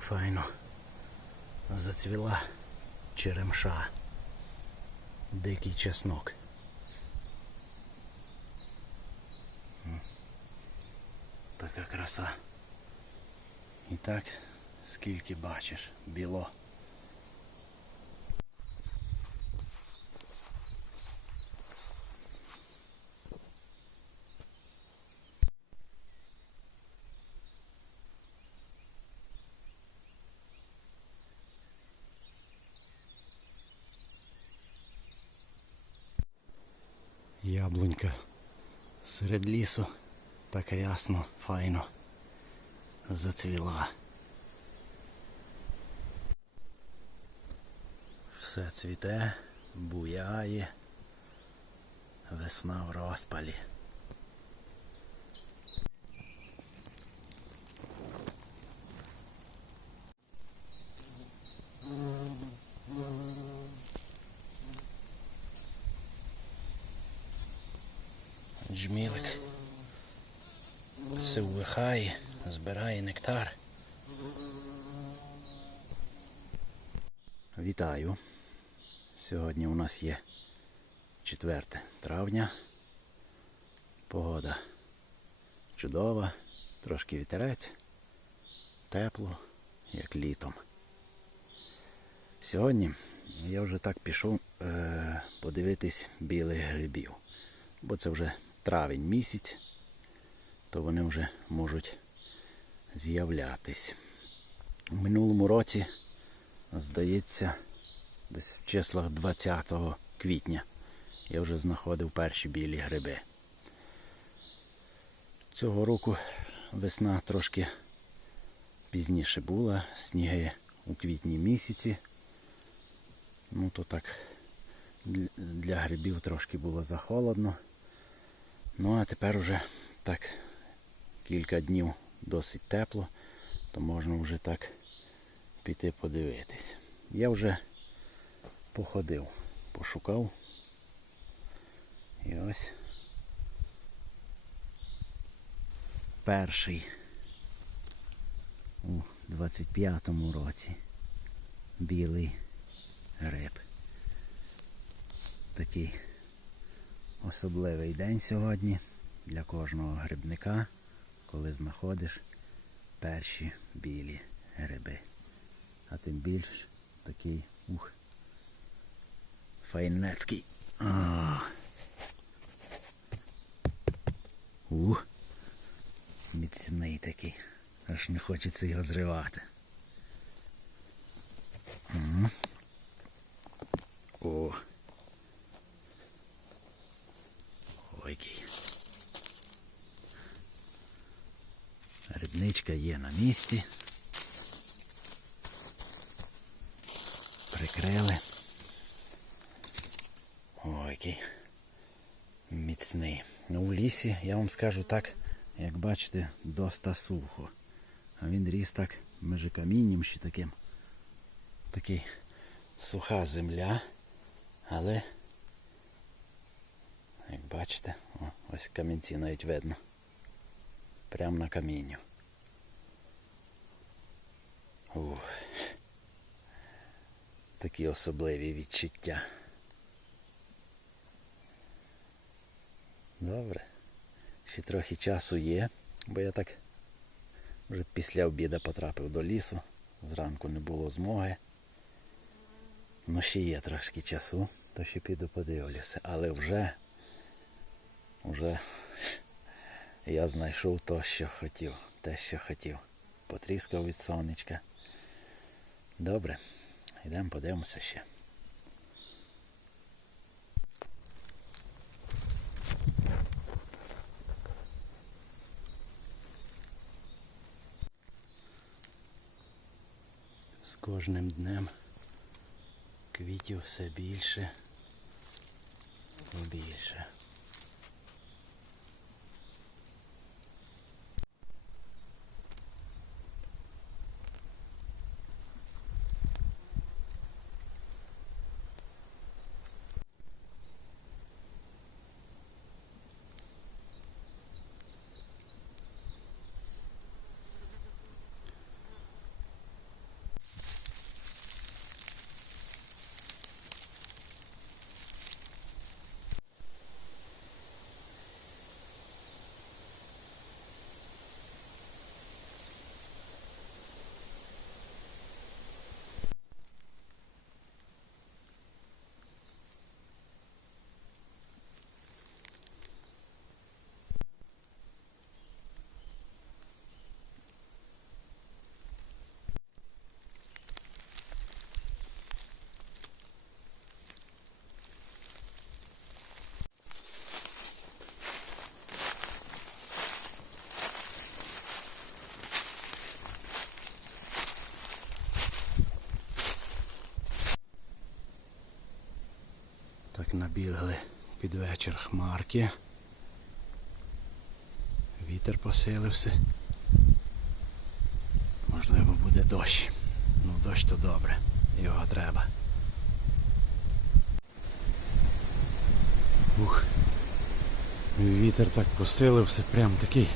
файно зацвіла черемша. Дикий чеснок. Така краса. І так, скільки бачиш, біло. Яблунька серед лісу так ясно, файно зацвіла. Все цвіте, буяє, весна в розпалі. Джмілик все ввихає, збирає нектар. Вітаю. Сьогодні у нас є 4 травня. Погода чудова, трошки вітерець, тепло, як літом. Сьогодні я вже так пішов е, подивитись білих грибів, бо це вже травень місяць, то вони вже можуть з'являтись. У минулому році, здається, десь в числах 20 квітня я вже знаходив перші білі гриби. Цього року весна трошки пізніше була, сніги у квітні місяці. Ну то так для- грибів трошки було захолодно. Ну а тепер уже так кілька днів досить тепло, то можна вже так піти подивитись. Я вже походив, пошукав. І ось перший у 25-му році білий гриб. Такий особливий день сьогодні для кожного грибника, коли знаходиш перші білі гриби. А тим більш такий ух. Файнецький. А. Ух. Міцний такий. Аж не хочеться його зривати. М. О. Ой, який. Рибничка є на місці. Прикрили. Ой, який міцний. Ну, в лісі, я вам скажу так, як бачите, доста сухо. А він ріс так між камінням ще таким. Такий суха земля, але як бачите, о, ось камінці навіть видно. Прямо на камінню. Ух. Такі особливі відчуття. Добре. Ще трохи часу є, бо я так вже після обіду потрапив до лісу. Зранку не було змоги. Ну ще є трошки часу, то ще піду подивлюся. Але вже, вже я знайшов то, що хотів, те, що хотів. Потріскав від сонечка. Добре, йдемо подивимося ще. З кожним днем квітів все більше і більше. Так набігли під вечір хмарки. Вітер посилився. Можливо буде дощ. Ну дощ то добре. Його треба. Ух. Вітер так посилився, прям такий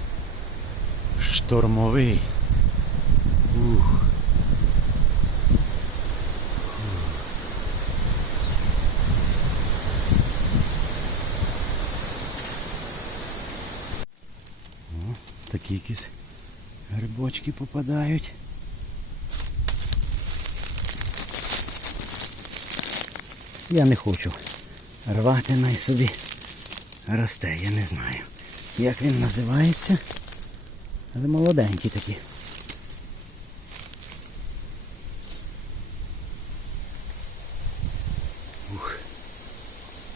штормовий. Ух. О, такі якісь грибочки попадають. Я не хочу рвати най собі росте, я не знаю. Як він називається? Але молоденькі такі. Ух.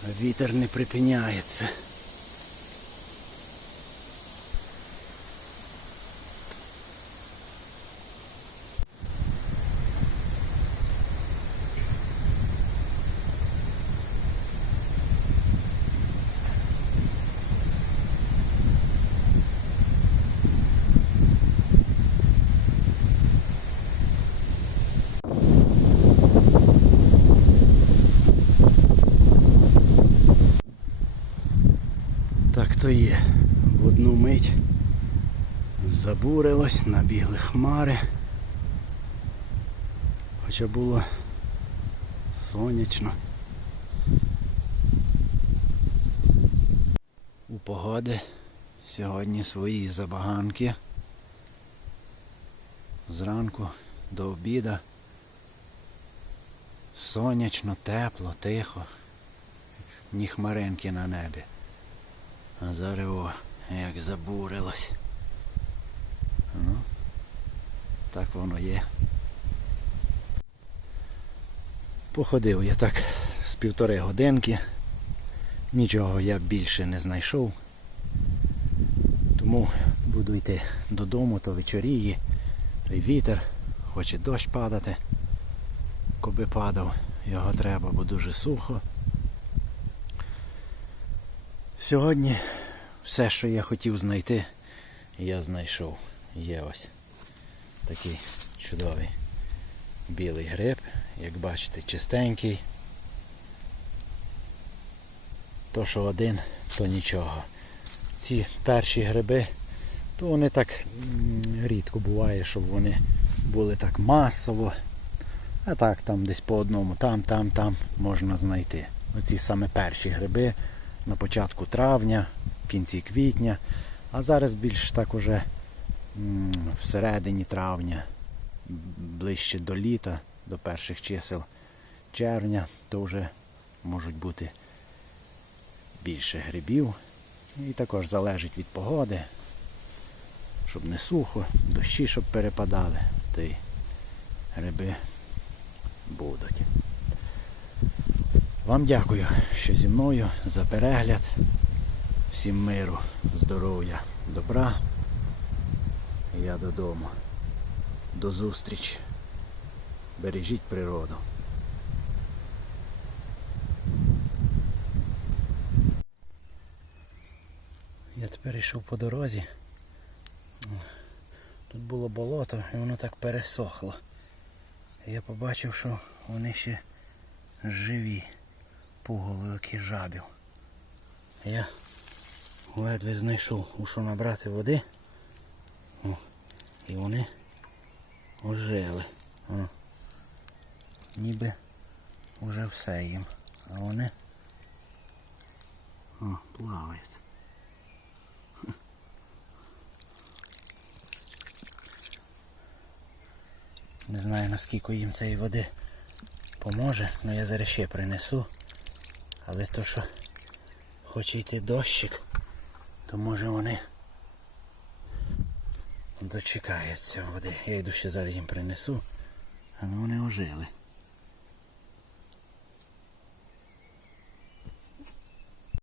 А вітер не припиняється. Так то є. В одну мить забурилось, набігли хмари. Хоча було сонячно. У погоди сьогодні свої забаганки. Зранку до обіда. Сонячно, тепло, тихо. Ні хмаринки на небі. А зараз о, як забурилось. Ну, так воно є. Походив я так з півтори годинки. Нічого я більше не знайшов. Тому буду йти додому, то вечоріє, то вітер, хоче дощ падати. Коби падав, його треба, бо дуже сухо. Сьогодні все, що я хотів знайти, я знайшов. Є ось такий чудовий білий гриб, як бачите, чистенький. То, що один, то нічого. Ці перші гриби, то вони так рідко буває, щоб вони були так масово. А так там десь по одному, там, там, там можна знайти. Оці саме перші гриби на початку травня, в кінці квітня, а зараз більш так уже всередині травня, ближче до літа, до перших чисел червня, то вже можуть бути більше грибів. І також залежить від погоди, щоб не сухо, дощі, щоб перепадали, то й гриби будуть. Вам дякую, що зі мною за перегляд. Всім миру, здоров'я, добра. Я додому. До зустрічі. Бережіть природу. Я тепер йшов по дорозі. Тут було болото і воно так пересохло. Я побачив, що вони ще живі пуговики жабів. Я ледве знайшов, у що набрати води. І вони ожили. О. Ніби вже все їм. А вони о, плавають. Не знаю наскільки їм цієї води поможе, але я зараз ще принесу. Але то, що хоче йти дощик, то може вони дочекаються води. Я йду ще зараз їм принесу, але вони ожили.